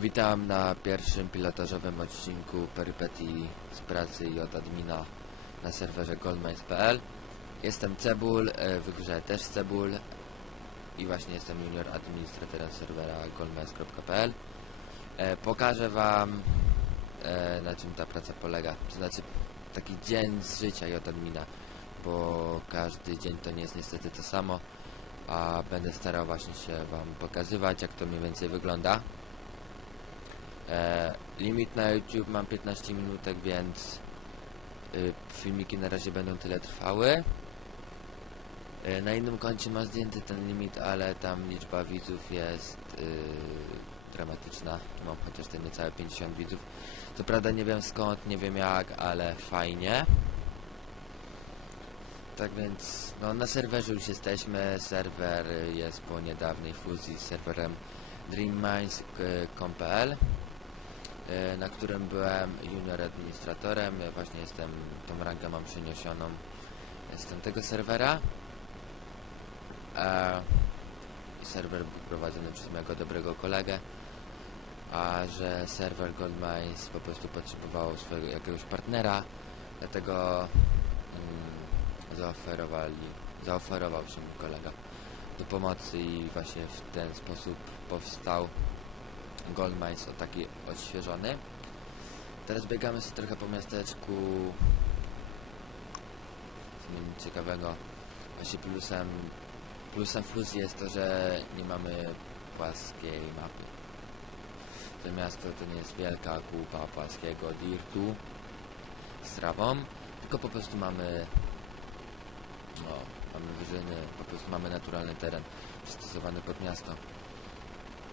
Witam na pierwszym pilotażowym odcinku perypetii z pracy i od admina na serwerze goldmines.pl Jestem Cebul, e, w grze też Cebul i właśnie jestem junior administratorem serwera goldmines.pl e, Pokażę Wam e, na czym ta praca polega, to znaczy taki dzień z życia i od admina bo każdy dzień to nie jest niestety to samo a będę starał właśnie się Wam pokazywać jak to mniej więcej wygląda E, limit na YouTube mam 15 minutek, więc y, filmiki na razie będą tyle trwały. E, na innym koncie ma zdjęty ten limit, ale tam liczba widzów jest y, dramatyczna. Tu mam chociaż te niecałe 50 widzów. Co prawda nie wiem skąd, nie wiem jak, ale fajnie. Tak więc, no na serwerze już jesteśmy. Serwer jest po niedawnej fuzji z serwerem dreamminds.pl e, na którym byłem junior administratorem. Ja właśnie jestem, tą rangę mam przeniesioną z tamtego serwera. E, serwer był prowadzony przez mojego dobrego kolegę, a że serwer Goldmines po prostu potrzebował swojego jakiegoś partnera, dlatego mm, zaoferowali, zaoferował się mi kolega do pomocy i właśnie w ten sposób powstał Goldmines o taki odświeżony. Teraz biegamy sobie trochę po miasteczku. Co ciekawego. Właśnie plusem, plusem fuzji jest to, że nie mamy płaskiej mapy. To miasto to nie jest wielka kupa płaskiego dirtu z trawą, tylko po prostu mamy no, mamy wyżyny, po prostu mamy naturalny teren przystosowany pod miasto.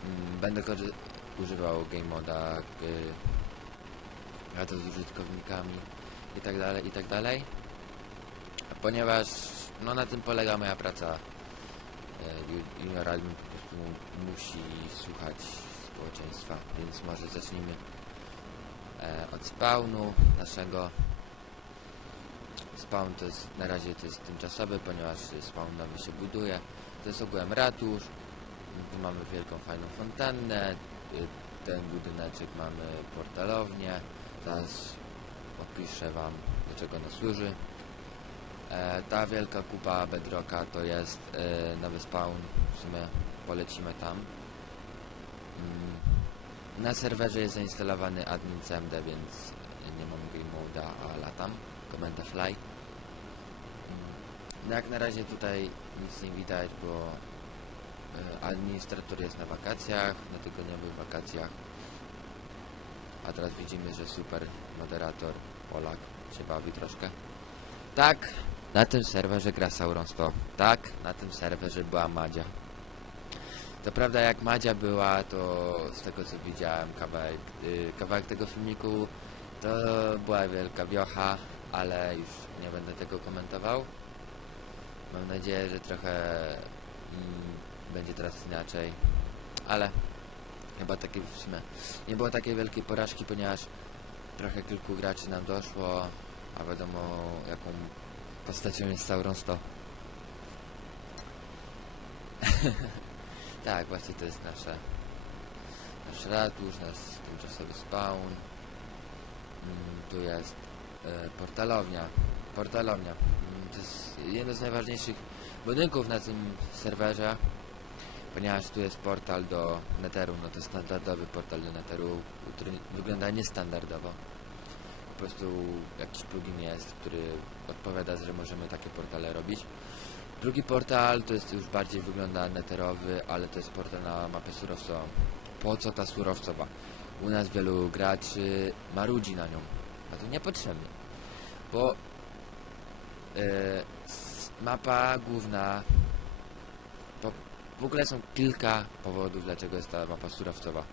Mm, Będę korzy- używał game moda, y, radzę z użytkownikami i tak dalej, i tak. Ponieważ no na tym polega moja praca. Y, ju- Junior admin po prostu musi słuchać społeczeństwa, więc może zacznijmy e, od spawnu naszego. Spawn to jest na razie to jest tymczasowy, ponieważ spawn nowy się buduje. To jest ogółem ratusz. Tu mamy wielką fajną fontannę. Y, Ten budyneczek mamy portalownię. Teraz opiszę Wam do czego ona służy. E, ta wielka kupa bedrocka to jest e, nowy spawn. W sumie polecimy tam. Mm, Na serwerze jest zainstalowany admin CMD, więc nie mam game moda, a latam. Komenda fly. Mm, No jak na razie tutaj nic nie widać, bo administrator jest na wakacjach, na tygodniowych wakacjach. A teraz widzimy, że super moderator Polak się bawi troszkę. Tak, na tym serwerze gra Sauron 100. Tak, na tym serwerze była Madzia. To prawda, jak Madzia była, to z tego co widziałem kawałek, y, kawałek tego filmiku, to była wielka wiocha, ale już nie będę tego komentował. Mam nadzieję, że trochę mm, będzie teraz inaczej, ale chyba takie w sumie nie było takiej wielkiej porażki, ponieważ trochę kilku graczy nam doszło, a wiadomo jaką postacią jest Sauron 100. tak, właśnie to jest nasze nasz ratusz, nasz tymczasowy spawn. Mm, tu jest e, portalownia. Portalownia. Mm, To jest jedno z najważniejszych budynków na tym serwerze, ponieważ tu jest portal do Netheru. No to standardowy portal do Netheru, który wygląda niestandardowo. Po prostu jakiś plugin jest, który odpowiada, że możemy takie portale robić. Drugi portal to jest już bardziej wygląda neterowy, ale to jest portal na mapę surowcową. Po co ta surowcowa? U nas wielu graczy marudzi na nią. A to niepotrzebnie. Bo s- mapa główna w ogóle są kilka powodów, dlaczego jest ta mapa surowcowa.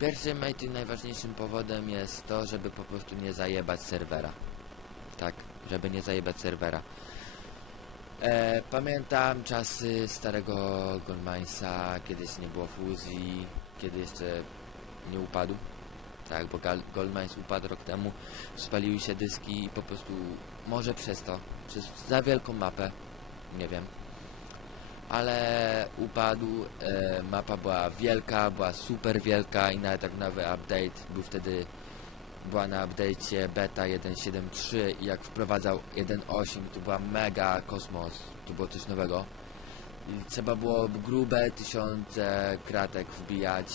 Pierwszym i tym najważniejszym powodem jest to, żeby po prostu nie zajebać serwera. Tak, żeby nie zajebać serwera. E, pamiętam czasy starego Goldminesa, kiedy jeszcze nie było fuzji, kiedy jeszcze nie upadł. Tak, bo Goldmines upadł rok temu, spaliły się dyski i po prostu może przez to, przez za wielką mapę, nie wiem, ale upadł, e, mapa była wielka, była super wielka i nawet jak nowy update był wtedy była na update'cie beta 1.7.3 i jak wprowadzał 1.8 to była mega kosmos, to było coś nowego trzeba było grube tysiące kratek wbijać,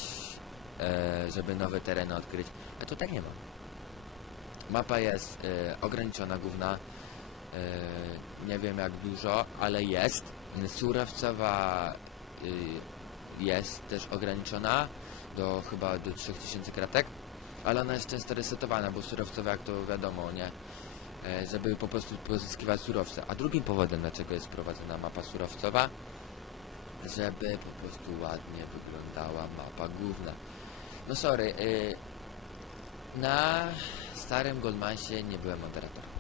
e, żeby nowe tereny odkryć, a tak nie ma. Mapa jest e, ograniczona główna, e, nie wiem jak dużo, ale jest. Surowcowa y, jest też ograniczona do chyba do 3000 kratek, ale ona jest często resetowana, bo surowcowa jak to wiadomo, nie? E, żeby po prostu pozyskiwać surowce. A drugim powodem, dlaczego jest prowadzona mapa surowcowa, żeby po prostu ładnie wyglądała mapa główna. No sorry, y, na starym Goldmansie nie byłem moderatorem.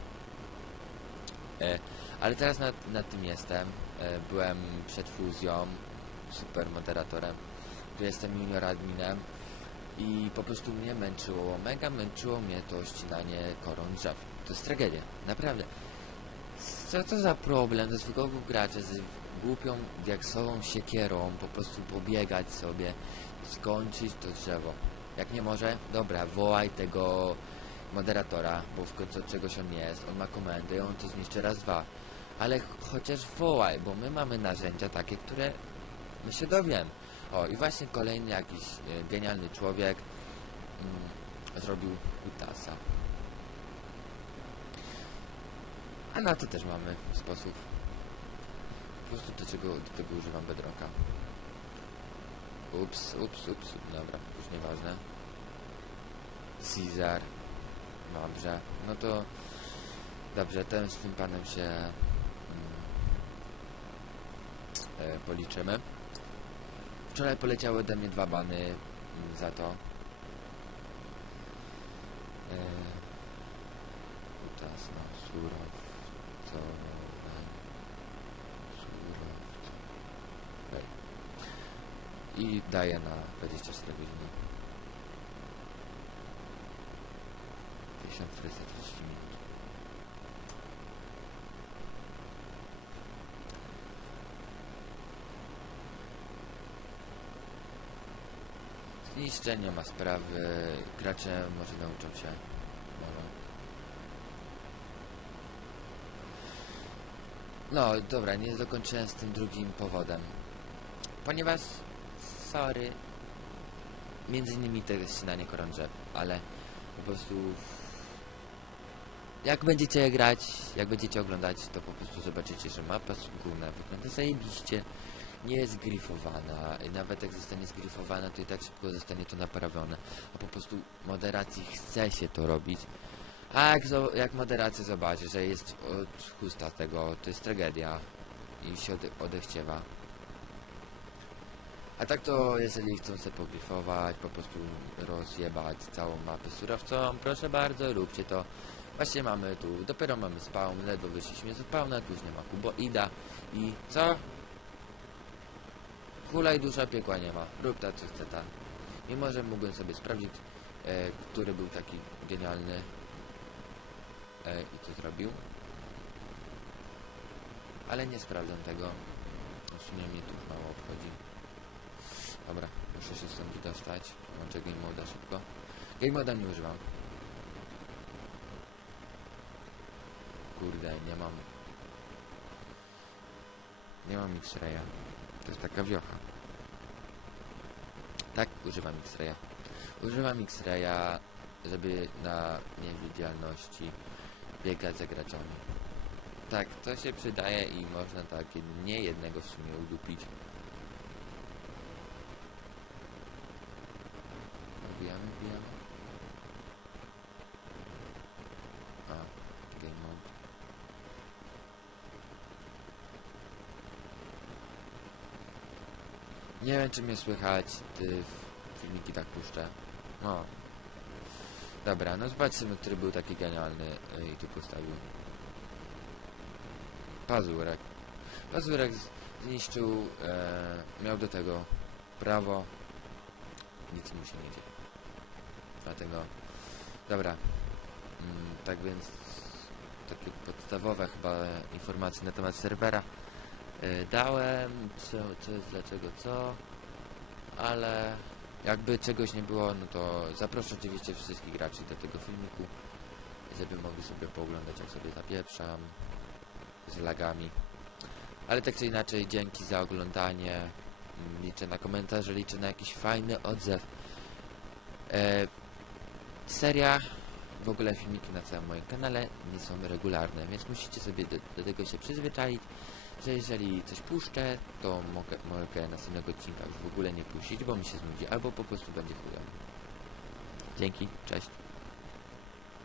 Ale teraz nad, nad tym jestem. E, byłem przed fuzją super moderatorem. Tu jestem junior adminem i po prostu mnie męczyło, mega męczyło mnie to ścinanie koron drzew. To jest tragedia, naprawdę. Co to za problem ze zwykłego gracza, z głupią diaksową siekierą, po prostu pobiegać sobie, skończyć to drzewo. Jak nie może, dobra, wołaj tego moderatora, bo w końcu czegoś on jest, on ma komendę i on to zniszczy raz, dwa. Ale ch- chociaż wołaj, bo my mamy narzędzia takie, które my się dowiem. O, i właśnie kolejny jakiś e, genialny człowiek mm, zrobił utasa. A na to też mamy sposób. Po prostu do czego do tego używam bedrocka. Ups, ups, ups, dobra, już nieważne. Caesar. Dobrze, no to dobrze, ten z tym panem się policzymy. Wczoraj poleciały ode mnie dwa bany mm, za to. E, teraz no. Surowcowa. Okej. I daję na 24 godziny. 1430 minut. Zniszczenie nie ma sprawy. Gracze może nauczą się. No, dobra, nie dokończyłem z tym drugim powodem. Ponieważ, sorry, między innymi jest ścinanie koron ale po prostu jak będziecie grać, jak będziecie oglądać, to po prostu zobaczycie, że mapa główna wygląda zajebiście, nie jest grifowana, nawet jak zostanie zgrifowana, to i tak szybko zostanie to naprawione, a po prostu moderacji chce się to robić, a jak, jak moderacja zobaczy, że jest chusta tego, to jest tragedia i się ode odechciewa. A tak to, jeżeli chcą sobie pogryfować, po prostu rozjebać całą mapę surowcową, proszę bardzo, róbcie to. Właśnie mamy tu, dopiero mamy spawn, ledwo wyszliśmy z spawna, tu już nie ma kuboida i co? Kula i dusza piekła nie ma, rób ta co chce ta. Mimo, że mógłbym sobie sprawdzić, e, który był taki genialny e, i co zrobił. Ale nie sprawdzam tego. W sumie mnie tu mało obchodzi. Dobra, muszę się stąd wydostać. Łączę game moda szybko. Game moda nie używam. Kurde, nie mam. Nie mam X-raya. To jest taka wiocha. Tak, używam X-raya. Używam X-raya, żeby na niewidzialności biegać za graczami. Tak, to się przydaje i można tak nie jednego w sumie udupić. Wbijamy, wbijamy. A, game mode. Nie wiem czy mnie słychać, ty filmiki tak puszczę. No. Dobra, no zobaczymy, który był taki genialny y, i tu postawił. Pazurek. Pazurek zniszczył, e, miał do tego prawo. Nic mu się nie dzieje. Dlatego, dobra. Mm, tak więc, takie podstawowe chyba informacje na temat serwera. E, dałem, co, co jest, dlaczego, co, ale jakby czegoś nie było, no to zaproszę oczywiście wszystkich graczy do tego filmiku, żeby mogli sobie pooglądać, jak sobie zapieprzam z lagami. Ale tak czy inaczej, dzięki za oglądanie. Liczę na komentarze, liczę na jakiś fajny odzew. E, seria, w ogóle filmiki na całym moim kanale nie są regularne, więc musicie sobie do, do tego się przyzwyczaić, że jeżeli coś puszczę, to mogę, mogę następnego odcinka już w ogóle nie puścić, bo mi się znudzi, albo po prostu będzie chujowo. Dzięki, cześć.